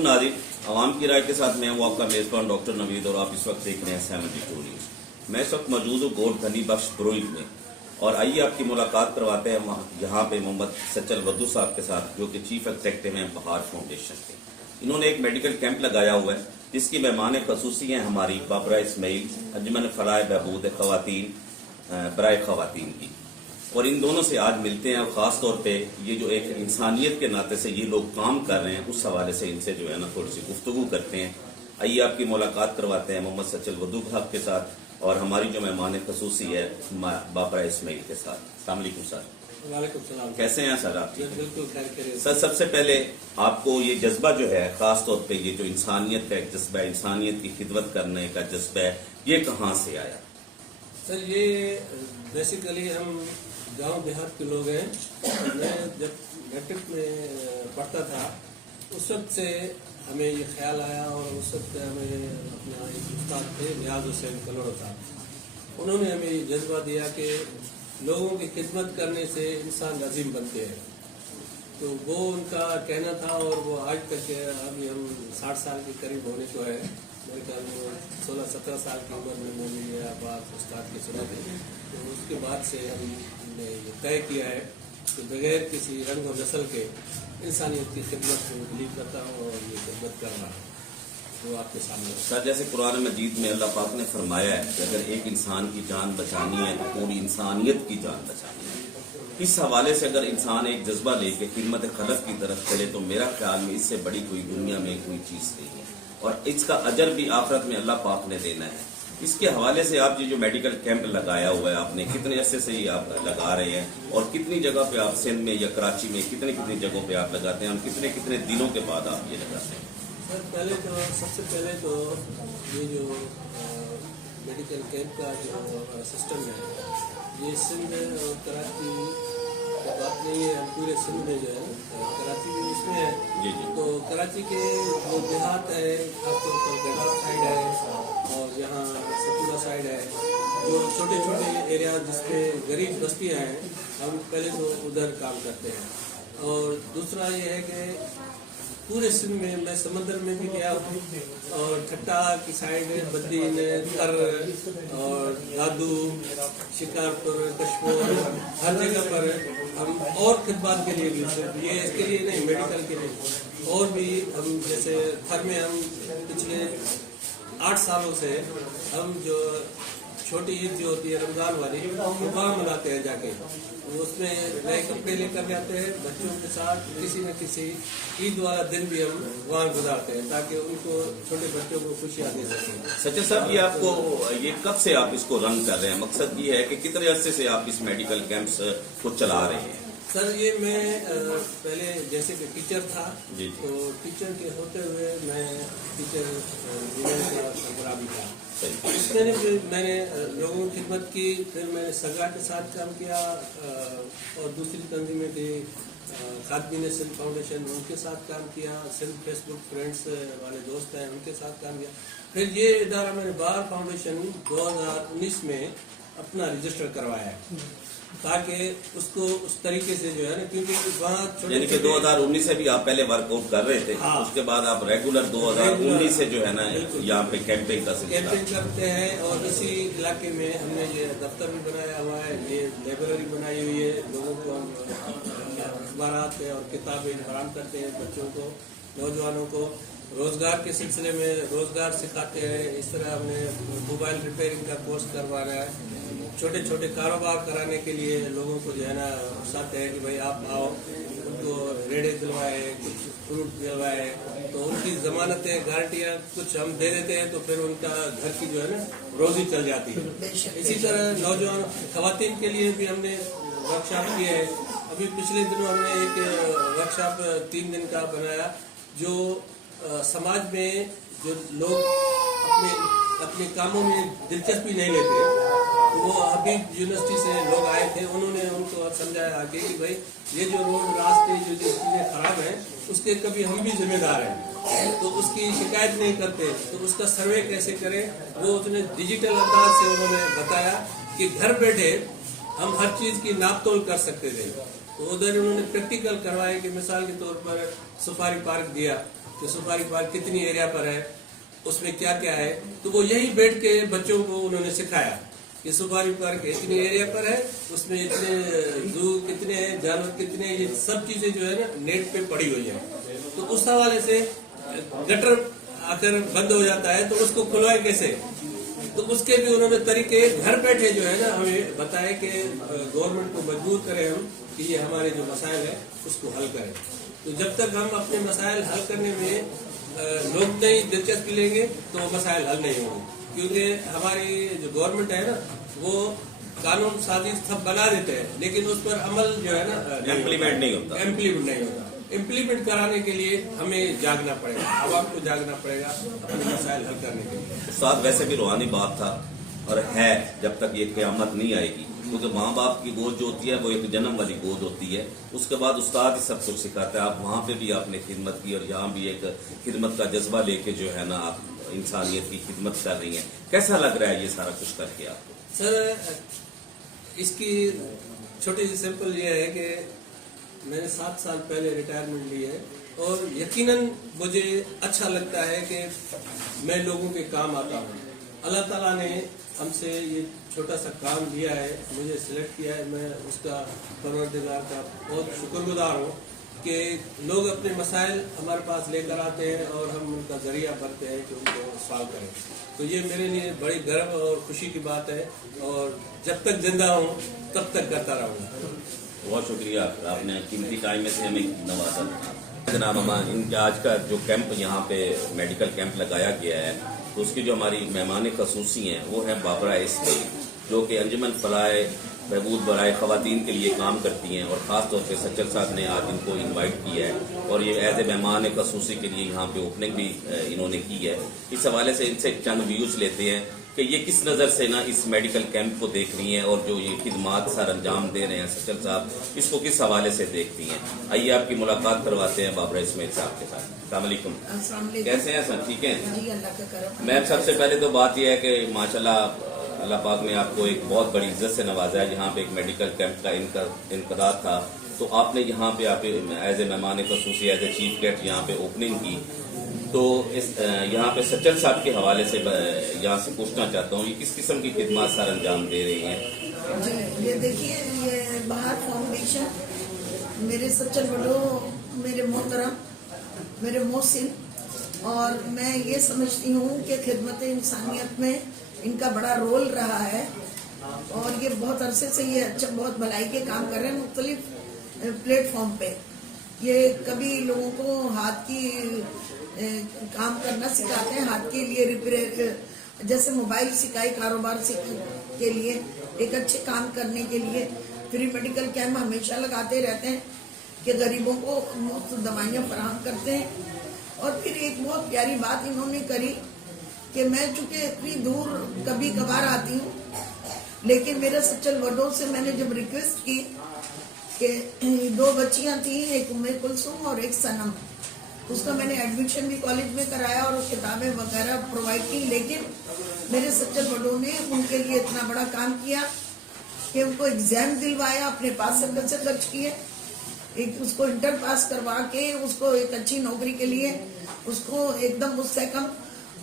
वालेकुम नाज़रीन, आवाम की राय के साथ मैं हूँ आपका मेज़बान डॉक्टर नवीद और आप इस वक्त देख रहे हैं 72 न्यूज़। मैं इस वक्त मौजूद हूँ गोड धनी बख्श ब्रोइक में और आइए आपकी मुलाकात करवाते हैं यहाँ पे मोहम्मद सचल वद्दू साहब के साथ, जो कि चीफ एग्जेक्टिव हैं बहार फाउंडेशन के। इन्होंने एक मेडिकल कैंप लगाया हुआ है जिसकी मेहमान खसूसी हैं हमारी बाबरा इस्माइल, अंजुमन फलाह बहबूद खवातीन बराए खवातीन की, और इन दोनों से आज मिलते हैं। और ख़ास तौर पे ये जो एक इंसानियत के नाते से ये लोग काम कर रहे हैं उस हवाले से इनसे जो है ना थोड़ी सी गुफ्तगू करते हैं। आइए आपकी मुलाकात करवाते हैं मोहम्मद सचल वद्दू साहब के साथ और हमारी जो मेहमान खसूसी है बाबरा इस्माइल के साथ। अस्सलाम वालेकुम सर। वालेकुम सलाम। कैसे हैं सर आप? बिल्कुल खैर। सर सबसे पहले आपको ये जज्बा जो है, ख़ास तौर पे ये जो इंसानियत का एक जज्बा है, इंसानियत की खिदमत करने का जज्बा है, ये कहाँ से आया? सर ये बेसिकली हम गांव देहात के लोग हैं। मैं जब मैट्रिक में पढ़ता था उस वक्त से हमें ये ख्याल आया और उस वक्त हमें अपना एक उस्ताद थे नियाज हुसैन कलोड़ा साहब, उन्होंने हमें ये जज्बा दिया कि लोगों की खिदमत करने से इंसान अजीम बनते हैं। तो वो उनका कहना था और वो आज तक अभी हम 60 साल के करीब होने को है। मेरे ख्याल में 16-17 साल की उम्र में मैंने ये बात उस्ताद की सुनी थी। तो उसके बाद से हमने ये तय किया है कि बगैर किसी रंग और नस्ल के इंसानियत की खिदमत को बिलीव करता हूँ और ये खिदमत कर रहा हूँ वो आपके सामने। सर जैसे कुरान मजीद में अल्लाह पाक ने फरमाया है कि अगर एक इंसान की जान बचानी है तो पूरी इंसानियत की जान बचानी है। इस हवाले से अगर इंसान एक जज्बा लेके खिदमत खलक की तरफ चले तो मेरा ख्याल में इससे बड़ी कोई दुनिया में कोई चीज़ नहीं है, और इसका अजर भी आखिरत में अल्लाह पाक ने देना है। इसके हवाले से आप ये जो मेडिकल कैंप लगाया हुआ है आपने, कितने अरसे से ये आप लगा रहे हैं और कितनी जगह पे आप सिंध में या कराची में कितनी जगहों पे आप लगाते हैं और कितने दिनों के बाद आप ये लगाते हैं? सर पहले तो सबसे पहले तो ये जो मेडिकल कैंप का जो सिस्टम है ये सिंध और कराची की बात नहीं है, हम पूरे सिंध में जो है कराची भी इसमें है। जी जी। तो कराची के जो देहात है खासतौर पर गढ़ा साइड है और यहाँ सतपुरा साइड है, जो छोटे छोटे एरिया जिसपे गरीब बस्तियाँ हैं, हम पहले तो उधर काम करते हैं। और दूसरा ये है कि पूरे सिंध में मैं समंदर में भी गया हूँ और ठट्टा की साइड बद्दीन तर और दादू शिकारपुर कश्मीर हर जगह पर हम और खिदमत के लिए भी, सिर्फ ये इसके लिए नहीं मेडिकल के लिए और भी हम जैसे थर में हम पिछले 8 सालों से हम जो छोटी ईद जो होती है रमजान वाली वो वहाँ मनाते हैं जाके, उसमें नए कपड़े लेकर जाते हैं बच्चों के साथ, किसी न किसी ईद वाला दिन भी हम वहाँ गुजारते हैं ताकि उनको छोटे बच्चों को खुशियाँ दे सकें। सचिन साहब ये कब से आप इसको रन कर रहे हैं? मकसद ये है कि कितने अरसे से आप इस मेडिकल कैंप्स को चला रहे हैं? सर ये मैं पहले जैसे कि टीचर था जी। तो टीचर के होते हुए मैं टीचर यूनियन का सरबराह भी था। मैंने लोगों की खिदमत की, फिर मैंने सगा के साथ काम किया और दूसरी तंजीमें थी खादमीन सिंध फाउंडेशन उनके साथ काम किया, सिंध फेसबुक फ्रेंड्स वाले दोस्त हैं उनके साथ काम किया। फिर ये इदारा मैंने बहार फाउंडेशन 2019 में अपना रजिस्टर करवाया है ताकि उसको उस तरीके से जो है ना, क्योंकि वहाँ यानी कि 2019 से भी आप पहले वर्कआउट कर रहे थे। हाँ। उसके बाद आप रेगुलर 2019 से जो है ना यहाँ पे कैंपिंग करते हैं और इसी इलाके में हमने ये दफ्तर भी बनाया हुआ है, ये लाइब्रेरी बनाई हुई है, लोगों को हम अखबारात और किताबें फराहम करते हैं, बच्चों को नौजवानों को रोजगार के सिलसिले में रोजगार सिखाते हैं। इस तरह हमने मोबाइल रिपेयरिंग का कोर्स करवा रहा है, छोटे छोटे कारोबार कराने के लिए लोगों को जो है ना उकसाते हैं कि भाई आप आओ, उनको रेड़े दिलवाए, कुछ फ्रूट दिलवाए, तो उनकी जमानतें गारंटियाँ कुछ हम दे देते हैं तो फिर उनका घर की जो है ना रोजी चल जाती है। इसी तरह नौजवान खवातीन के लिए भी हमने वर्कशॉप किए हैं। अभी पिछले दिनों हमने एक वर्कशॉप 3 दिन का बनाया जो समाज में जो लोग अपने कामों में दिलचस्पी नहीं लेते, तो वो अभी यूनिवर्सिटी से लोग आए थे, उन्होंने उनको समझाया आगे कि भाई ये जो रोड रास्ते जो चीज़ें खराब हैं उसके कभी हम भी जिम्मेदार हैं, तो उसकी शिकायत नहीं करते, तो उसका सर्वे कैसे करें वो उसने डिजिटल अंदाज से उन्होंने बताया कि घर बैठे हम हर चीज़ की नाप तोल कर सकते थे। तो उधर उन्होंने प्रैक्टिकल करवाया कि मिसाल के तौर पर सफारी पार्क दिया कि सुपारी पार्क कितनी एरिया पर है, उसमें क्या क्या है। तो वो यही बैठ के बच्चों को उन्होंने सिखाया कि सुपारी पार्क इतने एरिया पर है, उसमें इतने जू कितने हैं, जानवर कितने हैं, ये सब चीजें जो है ना नेट पे पड़ी हुई है। तो उस हवाले से गटर आकर बंद हो जाता है तो उसको खुलवाए कैसे, तो उसके भी उन्होंने तरीके घर बैठे जो है ना हमें बताए कि गवर्नमेंट को मजबूर करें हम कि ये हमारे जो मसाइल है उसको हल करें। तो जब तक हम अपने मसाइल हल करने में लोग नहीं दिलचस्पी लेंगे तो मसाइल हल नहीं होंगे, क्योंकि हमारी जो गवर्नमेंट है ना वो कानून साजिश सब बना देते हैं लेकिन उस पर अमल जो है ना इम्प्लीमेंट नहीं होता। इम्प्लीमेंट कराने के लिए हमें जागना पड़ेगा, आवाम को जागना पड़ेगा अपने मसाइल हल करने के लिए। उस्ताद वैसे भी रूहानी बात था और है जब तक ये क़यामत नहीं आएगी, क्योंकि माँ बाप की गोद जो होती है वो एक जन्म वाली गोद होती है, उसके बाद उस्ताद ही सब कुछ सिखाता है। आप वहाँ पे भी आपने खिदमत की और यहाँ भी एक खिदमत का जज्बा लेके जो है ना आप इंसानियत की खिदमत कर रही हैं। कैसा लग रहा है ये सारा कुछ करके आपको? सर इसकी छोटी सी सिंपल ये है कि मैंने 7 साल पहले रिटायरमेंट ली है और यकीनन मुझे अच्छा लगता है कि मैं लोगों के काम आता हूँ। अल्लाह ताला ने हमसे ये छोटा सा काम दिया है, मुझे सिलेक्ट किया है, मैं उसका परवरदिगार का बहुत शुक्रगुजार हूँ कि लोग अपने मसाइल हमारे पास लेकर आते हैं और हम उनका जरिया बनते हैं कि उनको सॉल्व करें। तो ये मेरे लिए बड़ी गर्व और खुशी की बात है और जब तक जिंदा हूँ तब तक करता रहूँगा। बहुत शुक्रिया, आपने कीमती टाइम में से हमें नवाजा। जनाब इनका आज का जो कैंप यहाँ पे मेडिकल कैंप लगाया गया है तो उसकी जो हमारी मेहमान खसूसी हैं वो हैं बाबरा इस्माइल, जो कि अंजुमन फलाह बहबूद बराए ख़वातीन के लिए काम करती हैं और ख़ास तौर पे सज्जद साहब ने आज इनको इनवाइट किया है और ये एज ए मेहमान खसूसी के लिए यहाँ पे ओपनिंग भी इन्होंने की है। इस हवाले से इनसे चंद व्यूज़ लेते हैं कि ये किस नज़र से ना इस मेडिकल कैंप को देख रही हैं और जो ये खिदमात सर अंजाम दे रहे हैं सज्जद साहब, इसको किस हवाले से देखती हैं। आइए आपकी मुलाकात करवाते हैं बाबरा इस्माइल साहब के साथ। अस्सलाम वालेकुम, कैसे हैं सर? ठीक हैं जी, अल्लाह का करम। मैम सबसे पहले तो बात यह है कि माशाल्लाह अल्लाह पाक ने आपको एक बहुत बड़ी इज्जत से नवाजा है। यहाँ पे एक मेडिकल कैंप का इनकरार था तो आपने यहाँ पे आप एज ए मेहमान खसूसी एज ए चीफ गेस्ट यहाँ पे ओपनिंग की। तो इस यहाँ पे सज्जद साहब के हवाले से यहाँ से पूछना चाहता हूँ ये किस किस्म की खिदमत सर अंजाम दे रही हैं? जी, ये देखिए, ये बाहर फाउंडेशन मेरे सच्चल बड़ो, मेरे मोहतरम, मेरे मोहसिन, और मैं ये समझती हूँ कि खिदमत इंसानियत में इनका बड़ा रोल रहा है और ये बहुत अरसे से ये अच्छा बहुत भलाई के काम कर रहे हैं मुख्तलिफ प्लेटफॉर्म पे। ये कभी लोगों को हाथ की काम करना सिखाते हैं, हाथ के लिए रिपेयर, जैसे मोबाइल सिखाई, कारोबार के लिए, एक अच्छे काम करने के लिए फ्री मेडिकल कैंप हमेशा लगाते रहते हैं कि गरीबों को मुफ्त दवाइयाँ फराहम करते हैं। और फिर एक बहुत प्यारी बात इन्होंने करी कि मैं चूँकि इतनी दूर कभी कभार आती हूँ, लेकिन मेरे सच्चल वडों से मैंने जब रिक्वेस्ट की कि 2 बच्चियाँ थी, एक उम्मे कुलसुम और एक सनम, उसका मैंने एडमिशन भी कॉलेज में कराया और किताबें वगैरह प्रोवाइड की, लेकिन मेरे सच्चल वडों ने उनके लिए इतना बड़ा काम किया कि उनको एग्जाम दिलवाया, अपने पास से पैसे खर्च किए, एक उसको इंटर पास करवा के उसको एक अच्छी नौकरी के लिए उसको एकदम उससे कम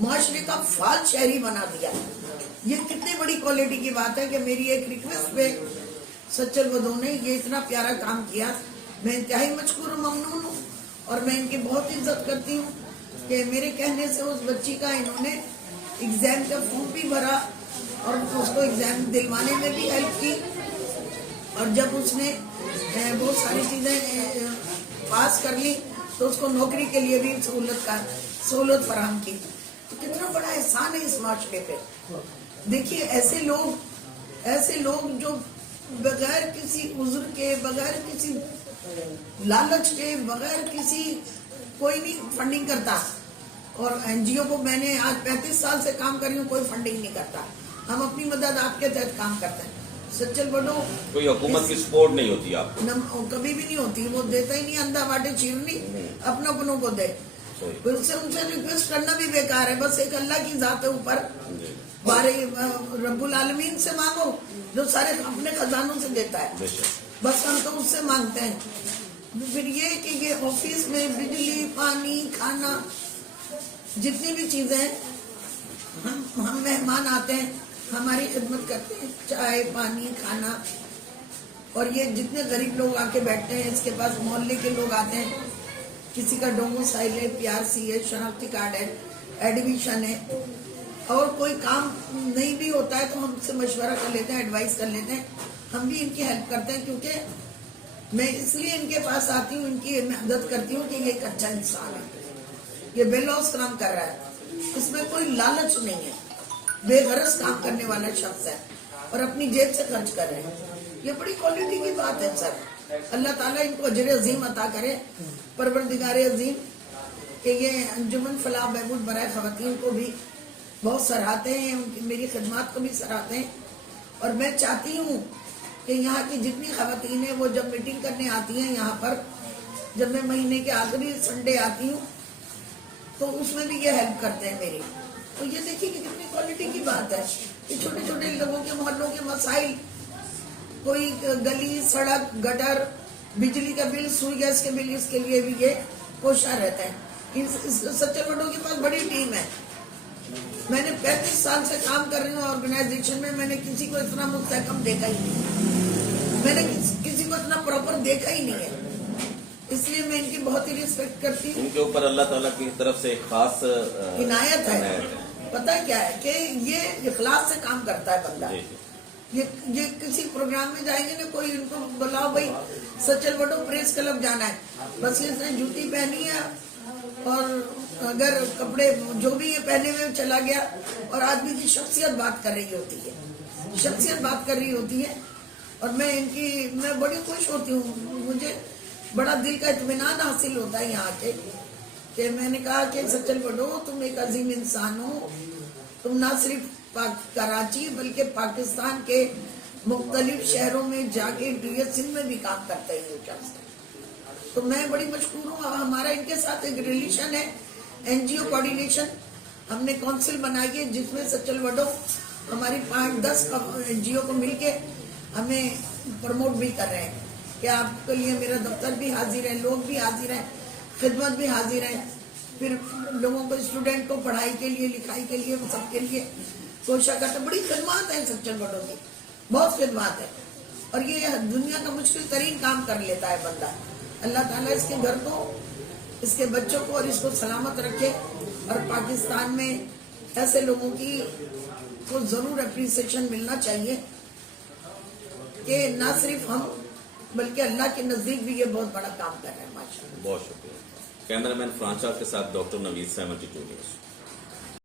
माशरे का फाल शहरी बना दिया। ये कितनी बड़ी क्वालिटी की बात है कि मेरी एक रिक्वेस्ट पे सच्चल वडों ने ये इतना प्यारा काम किया। मैं इंतहाई मशकूर ममनून हूँ और मैं इनकी बहुत इज्जत करती हूँ कि मेरे कहने से उस बच्ची का इन्होंने एग्जाम का फॉर्म भी भरा और उसको एग्जाम दिलवाने में भी हेल्प की, और जब उसने बहुत सारी चीज़ें पास कर ली तो उसको नौकरी के लिए भी सहूलत फराहम की। तो कितना बड़ा एहसान है इस माशरे पे। देखिए, ऐसे लोग जो बगैर किसी उज़्र के, बगैर किसी लालच के, बगैर किसी कोई नहीं फंडिंग करता, और एनजीओ को मैंने आज 35 साल से काम कर रही हूँ, कोई फंडिंग नहीं करता। हम अपनी मदद आपके तहत काम करते हैं। सच्चल बड़ो कोई हुकूमत की सपोर्ट नहीं होती आपको? कभी भी नहीं होती, वो देता ही नहीं, अंधा बाटे चीरनी अपनों को दे। उनसे रिक्वेस्ट करना भी बेकार है, बस एक अल्लाह की जात है ऊपर, बारे रब्बुल आलमीन से मांगो जो सारे अपने खजानों से देता है, बस हम तो उससे मांगते हैं پھر یہ کہ یہ آفس میں بجلی پانی کھانا جتنی بھی چیزیں ہیں ہم مہمان آتے ہیں ہماری خدمت کرتے ہیں, چائے پانی کھانا. اور یہ جتنے غریب لوگ آ کے بیٹھتے ہیں اس کے پاس محلے کے لوگ آتے ہیں, کسی کا ڈوموسائل ہے, PRC ہے, شناختی کارڈ ہے, ایڈمیشن ہے, اور کوئی کام نہیں بھی ہوتا ہے تو ہم سے مشورہ کر لیتے ہیں, ایڈوائز کر لیتے ہیں, ہم بھی ان کی ہیلپ کرتے ہیں. کیونکہ میں اس لیے ان کے پاس آتی ہوں, ان کی مدد کرتی ہوں کہ یہ ایک اچھا انسان ہے, یہ بے لوث کام کر رہا ہے, اس میں کوئی لالچ نہیں ہے, بے غرض کام کرنے والا شخص ہے اور اپنی جیب سے خرچ کر رہے ہیں. یہ بڑی کوالٹی کی بات ہے سر. اللہ تعالیٰ ان کو اجر عظیم عطا کرے, پروردگار عظیم, کہ یہ انجمن فلاح بہبود برائے خواتین کو بھی بہت سراہتے ہیں, ان کی میری خدمات کو بھی سراہتے ہیں. اور میں چاہتی ہوں کہ یہاں کی جتنی خواتین ہیں وہ جب میٹنگ کرنے آتی ہیں یہاں پر, جب میں مہینے کے آخری سنڈے آتی ہوں تو اس میں بھی یہ ہیلپ کرتے ہیں میری. تو یہ دیکھیے کہ کتنی کوالٹی کی بات ہے کہ چھوٹے چھوٹے لوگوں کے محلوں کے مسائل, کوئی گلی سڑک گٹر بجلی کا بل سوئی گیس کے بل, اس کے لیے بھی یہ کوشاں رہتا ہے. سچے بڑوں کے پاس بڑی ٹیم ہے. میں نے 35 سال سے کام کر رہی ہوں آرگنائزیشن میں نے کسی کو اتنا مستحکم دیکھا ہی نہیں, میں نے کسی کو اتنا پراپر دیکھا ہی نہیں ہے. اس لیے میں ان کی بہت ہی ریسپیکٹ کرتی ہوں. ان کے اوپر اللہ تعالیٰ کی طرف سے ایک خاص عنایت ہے. پتہ کیا ہے کہ یہ اخلاص سے کام کرتا ہے بندہ. یہ کسی پروگرام میں جائیں گے نا, کوئی ان کو بلاؤ بھائی سچل بٹو پریس کلب جانا ہے, بس اس نے جوتی پہنی ہے اور اگر کپڑے جو بھی یہ پہنے ہوئے چلا گیا, اور آدمی کی شخصیت بات کر رہی ہوتی ہے, شخصیت بات کر رہی ہوتی ہے. اور میں بڑی خوش ہوتی ہوں, مجھے بڑا دل کا اطمینان حاصل ہوتا ہے یہاں کے, کہ میں نے کہا کہ سچل بڑو تم ایک عظیم انسان ہو, تم نہ صرف کراچی بلکہ پاکستان کے مختلف شہروں میں جا کے ڈی سندھ میں بھی کام کرتے ہیں یہ شخص. تو میں بڑی مشکور ہوں. ہمارا ان کے ساتھ ایک ریلیشن ہے, NGO کوارڈینیشن. ہم نے کونسل بنائی ہے جس میں سچل وڈو ہماری 5-10 NGO کو مل کے ہمیں پروموٹ بھی کر رہے ہیں کہ آپ کے لیے میرا دفتر بھی حاضر ہے, لوگ بھی حاضر ہیں, خدمت بھی حاضر ہے. پھر لوگوں کو, اسٹوڈنٹ کو پڑھائی کے لیے لکھائی کے لیے سب کے لیے کوشش کرتے. بڑی خدمات ہیں سچل بڑوں کی, بہت خدمات ہے. اور یہ دنیا کا مشکل ترین کام کر لیتا ہے بندہ. اللہ تعالیٰ اس کے گھر کو, اس کے بچوں کو اور اس کو سلامت رکھے. اور پاکستان میں ایسے لوگوں کی کو ضرور اپریسیشن ملنا چاہیے کہ نہ صرف ہم بلکہ اللہ کے نزدیک بھی یہ بہت بڑا کام کر رہے ہیں. ماشاءاللہ. بہت شکریہ. کیمرہ مین فرانچا کے ساتھ ڈاکٹر نوید 72 نیوز.